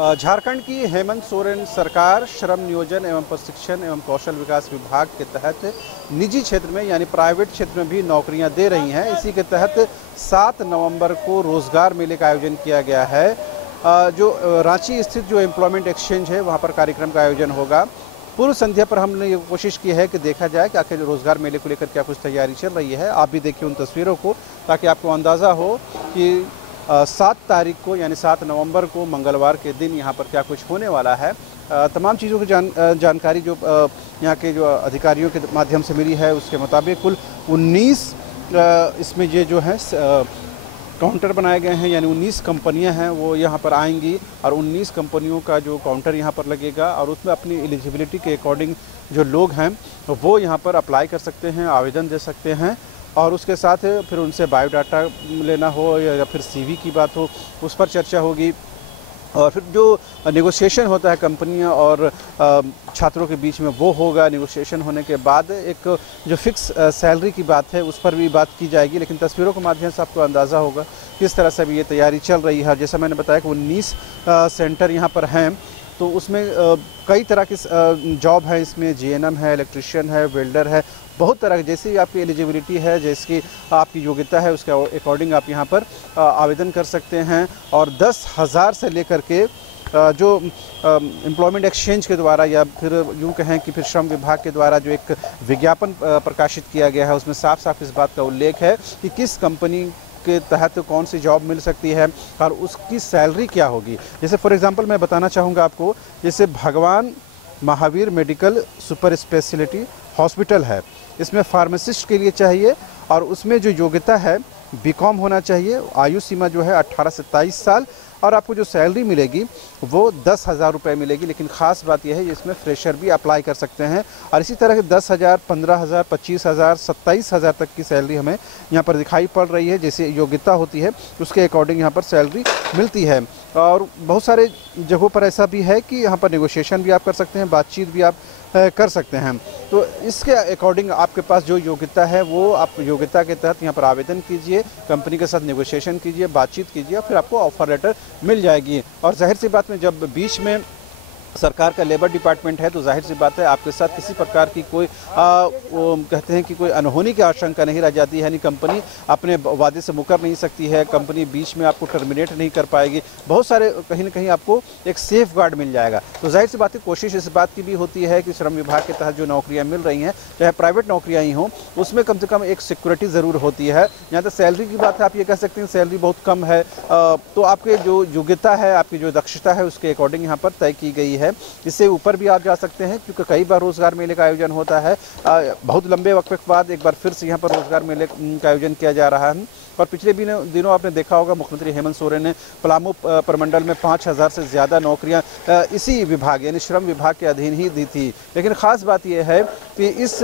झारखंड की हेमंत सोरेन सरकार श्रम नियोजन एवं प्रशिक्षण एवं कौशल विकास विभाग के तहत निजी क्षेत्र में यानी प्राइवेट क्षेत्र में भी नौकरियां दे रही हैं। इसी के तहत 7 नवंबर को रोजगार मेले का आयोजन किया गया है। जो रांची स्थित जो एम्प्लॉयमेंट एक्सचेंज है वहां पर कार्यक्रम का आयोजन होगा। पूर्व संध्या पर हमने ये कोशिश की है कि देखा जाए कि आखिर रोजगार मेले को लेकर क्या कुछ तैयारी चल रही है। आप भी देखिए उन तस्वीरों को ताकि आपको अंदाज़ा हो कि 7 तारीख को यानी 7 नवंबर को मंगलवार के दिन यहाँ पर क्या कुछ होने वाला है। तमाम चीज़ों की जानकारी जो यहाँ के जो अधिकारियों के माध्यम से मिली है उसके मुताबिक कुल 19 इसमें ये जो है काउंटर बनाए गए हैं, यानी 19 कंपनियां हैं वो यहाँ पर आएंगी और 19 कंपनियों का जो काउंटर यहाँ पर लगेगा और उसमें अपनी एलिजिबिलिटी के अकॉर्डिंग जो लोग हैं वो यहाँ पर अप्लाई कर सकते हैं, आवेदन दे सकते हैं और उसके साथ फिर उनसे बायोडाटा लेना हो या फिर सीवी की बात हो उस पर चर्चा होगी। और फिर जो नेगोशिएशन होता है कंपनियां और छात्रों के बीच में वो होगा। नेगोशिएशन होने के बाद एक जो फिक्स सैलरी की बात है उस पर भी बात की जाएगी। लेकिन तस्वीरों के माध्यम से आपको अंदाज़ा होगा किस तरह से भी ये तैयारी चल रही है। जैसा मैंने बताया कि 19 सेंटर यहाँ पर हैं तो उसमें कई तरह की जॉब है। इसमें जीएनएम है, इलेक्ट्रिशियन है, वेल्डर है, बहुत तरह की जैसी आपकी एलिजिबिलिटी है, जैसी आपकी योग्यता है उसके अकॉर्डिंग आप यहाँ पर आवेदन कर सकते हैं। और 10,000 से लेकर के जो एम्प्लॉयमेंट एक्सचेंज के द्वारा या फिर यूँ कहें कि फिर श्रम विभाग के द्वारा जो एक विज्ञापन प्रकाशित किया गया है उसमें साफ साफ इस बात का उल्लेख है कि किस कंपनी के तहत कौन सी जॉब मिल सकती है और उसकी सैलरी क्या होगी। जैसे फॉर एग्जांपल मैं बताना चाहूँगा आपको, जैसे भगवान Mahavir medical super speciality hospital है, इसमें फार्मासिस्ट के लिए चाहिए और उसमें जो योग्यता है बीकॉम होना चाहिए। आयु सीमा जो है 18 से 23 साल और आपको जो सैलरी मिलेगी वो 10,000 रुपये मिलेगी। लेकिन ख़ास बात यह है इसमें फ्रेशर भी अप्लाई कर सकते हैं और इसी तरह के 10,000, 15,000, 25,000, 27,000 तक की सैलरी हमें यहाँ पर दिखाई पड़ रही है। जैसे योग्यता होती है उसके अकॉर्डिंग यहाँ पर सैलरी मिलती है। और बहुत सारे जगहों पर ऐसा भी है कि यहाँ पर नेगोशिएशन भी आप कर सकते हैं, बातचीत भी आप कर सकते हैं। तो इसके अकॉर्डिंग आपके पास जो योग्यता है वो आप योग्यता के तहत यहाँ पर आवेदन कीजिए, कंपनी के साथ नेगोशिएशन कीजिए, बातचीत कीजिए और फिर आपको ऑफर लेटर मिल जाएगी। और जाहिर सी बात में जब बीच में सरकार का लेबर डिपार्टमेंट है तो जाहिर सी बात है आपके साथ किसी प्रकार की कोई वो कहते हैं कि कोई अनहोनी की आशंका नहीं रह जाती है। यानी कंपनी अपने वादे से मुकर नहीं सकती है, कंपनी बीच में आपको टर्मिनेट नहीं कर पाएगी। बहुत सारे कहीं ना कहीं आपको एक सेफ गार्ड मिल जाएगा। तो जाहिर सी बात है कोशिश इस बात की भी होती है कि श्रम विभाग के तहत जो नौकरियाँ मिल रही हैं चाहे प्राइवेट नौकरियाँ ही हों उसमें कम से कम एक सिक्योरिटी ज़रूर होती है। यहाँ तक सैलरी की बात है, आप ये कह सकते हैं सैलरी बहुत कम है तो आपके जो योग्यता है, आपकी जो दक्षता है उसके अकॉर्डिंग यहाँ पर तय की गई है। इससे ऊपर भी आप जा सकते हैं क्योंकि कई बार रोजगार मेले का आयोजन होता है। बहुत लंबे वक्त के बाद एक बार फिर से यहाँ पर रोजगार मेले का आयोजन किया जा रहा है। और पिछले दिनों आपने देखा होगा मुख्यमंत्री हेमंत सोरेन ने पलामू प्रमंडल में 5,000 से ज़्यादा नौकरियाँ इसी विभाग यानी श्रम विभाग के अधीन ही दी थी। लेकिन ख़ास बात यह है कि इस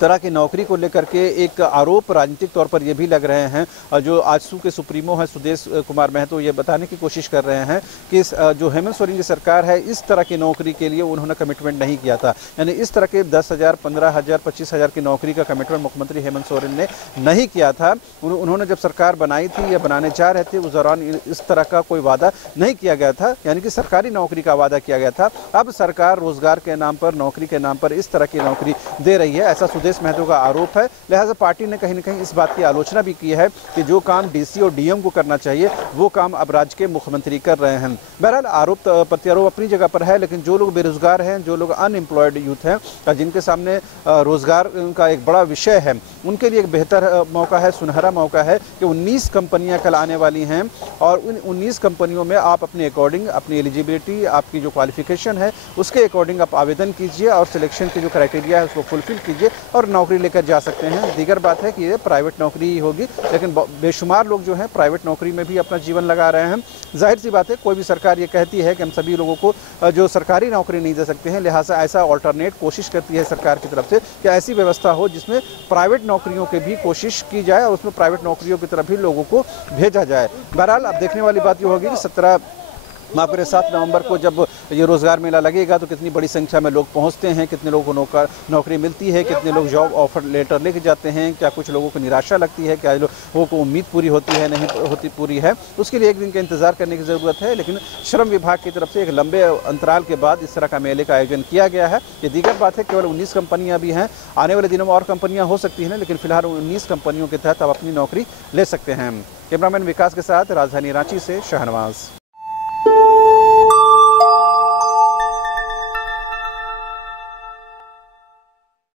तरह की नौकरी को लेकर के एक आरोप राजनीतिक तौर पर ये भी लग रहे हैं। जो आजसू के सुप्रीमो हैं सुदेश कुमार महतो ये बताने की कोशिश कर रहे हैं कि जो हेमंत सोरेन की सरकार है इस तरह की नौकरी के लिए उन्होंने कमिटमेंट नहीं किया था। यानी इस तरह के 10,000, 15,000, 25,000 की नौकरी का कमिटमेंट मुख्यमंत्री हेमंत सोरेन ने नहीं किया था। उन्होंने जब सरकार बनाई थी या बनाने जा रहे थे उस दौरान इस तरह का कोई वादा नहीं किया गया था, यानी कि सरकारी नौकरी का वादा किया गया था। अब सरकार रोजगार के नाम पर, नौकरी के नाम पर इस तरह की नौकरी दे रही है, ऐसा सुदेश महतो का आरोप है। लिहाजा पार्टी ने कहीं न कहीं इस बात की आलोचना भी की है कि जो काम डीसी और डीएम को करना चाहिए वो काम अब राज्य के मुख्यमंत्री कर रहे हैं। बहरहाल आरोप प्रत्यारोप अपनी जगह पर है, लेकिन जो लोग बेरोजगार हैं, जो लोग अनएम्प्लॉयड यूथ हैं, जिनके सामने रोजगार का एक बड़ा विषय है, उनके लिए एक बेहतर मौका है, सुनहरा मौका है कि 19 कंपनियां कल आने वाली हैं और उन 19 कंपनियों में आप अपने अकॉर्डिंग अपनी एलिजिबिलिटी, आपकी जो क्वालिफिकेशन है उसके अकॉर्डिंग आप आवेदन कीजिए और सिलेक्शन के जो क्राइटेरिया है उसको फुलफिल कीजिए और नौकरी लेकर जा सकते हैं। दीगर बात है कि ये प्राइवेट नौकरी ही होगी, लेकिन बेशुमार लोग जो हैं प्राइवेट नौकरी में भी अपना जीवन लगा रहे हैं। जाहिर सी बात है कोई भी सरकार ये कहती है कि हम सभी लोगों को जो सरकारी नौकरी नहीं दे सकते हैं, लिहाजा ऐसा अल्टरनेट कोशिश करती है सरकार की तरफ से कि ऐसी व्यवस्था हो जिसमें प्राइवेट नौकरियों की भी कोशिश की जाए और उसमें प्राइवेट नौकरियों की तरफ भी लोगों को भेजा जाए। बहरहाल अब देखने वाली बात ये होगी कि 17 माफ करें 7 नवंबर को जब ये रोज़गार मेला लगेगा तो कितनी बड़ी संख्या में लोग पहुंचते हैं, कितने लोगों को नौकरी मिलती है, कितने लोग जॉब ऑफर लेटर लेके जाते हैं, क्या कुछ लोगों को निराशा लगती है, क्या लोगों को उम्मीद पूरी होती है, नहीं होती पूरी है, उसके लिए एक दिन का इंतजार करने की ज़रूरत है। लेकिन श्रम विभाग की तरफ से एक लंबे अंतराल के बाद इस तरह का मेले का आयोजन किया गया है। ये दीगर बात है, केवल 19 कंपनियाँ भी हैं, आने वाले दिनों में और कंपनियाँ हो सकती हैं, लेकिन फिलहाल 19 कंपनियों के तहत आप अपनी नौकरी ले सकते हैं। कैमरामैन विकास के साथ राजधानी रांची से शाहनवाज।